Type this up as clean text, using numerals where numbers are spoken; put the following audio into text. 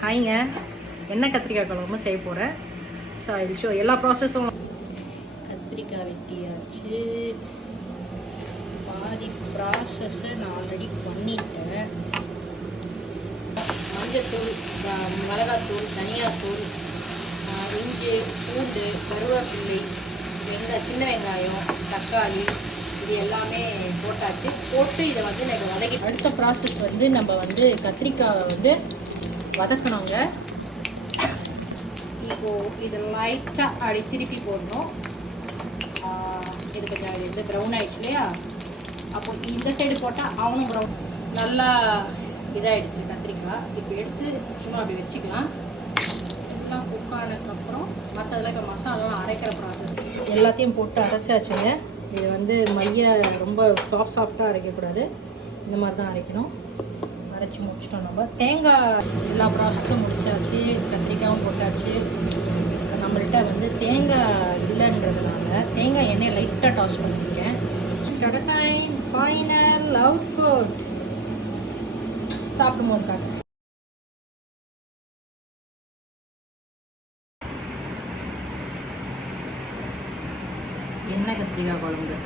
ஹாய்ங்க, எண்ணெய் கத்திரிக்காய் குழம்பு செய்ய போகிறேன். ஸோ இது ஷோ எல்லா ப்ராசஸும். கத்திரிக்காய் வெட்டியாச்சு. பாதி ப்ராசஸை நான் ஆல்ரெடி பண்ணிட்டேன். மஞ்சத்தூள், மிளகாத்தூள், தனியாத்தூள், இஞ்சி, பூண்டு, கருவேப்பிலை, சின்ன வெங்காயம், தக்காளி, இது எல்லாமே போட்டாச்சு. போட்டு இதை வந்து நம்ம வதக்கி அடுத்த ப்ராசஸ் வந்து நம்ம வந்து கத்திரிக்காயை வந்து வதக்கணுங்க. இப்போது இது லைட்டாக அப்படி திருப்பி போடணும். இது கொஞ்சம் இது வந்து ப்ரௌன் ஆகிடுச்சு இல்லையா? அப்போ இந்த சைடு போட்டால் அவனும் ப்ரௌன் நல்லா இதாகிடுச்சு கத்திரிக்காய். இப்போ எடுத்து சும்மா அப்படி வச்சுக்கலாம். எல்லாம் குக் ஆனதுக்கப்புறம் மற்றதெல்லாம் இப்போ மசாலாலாம் அரைக்கிற ப்ராசஸ் எல்லாத்தையும் போட்டு அரைச்சாச்சுங்க. இது வந்து மைய ரொம்ப சாஃப்டாக அரைக்கக்கூடாது, இந்த மாதிரி தான் அரைக்கணும். அரைச்சி முடிச்சிட்டோம். நம்ம தேங்காய் எல்லா ப்ராசஸும் முடிச்சாச்சு. கத்திரிக்காயும் போட்டாச்சு. நம்மள்கிட்ட வந்து தேங்காய் இல்லைன்றதுனால தேங்காய் எண்ணெய் லைட்டாக டாஸ் பண்ணியிருக்கேன். ஃபைனல் அவுட்புட் சாப்பிடும்போது காட்டு. எண்ணெய் கத்திரிக்காய் குழம்பு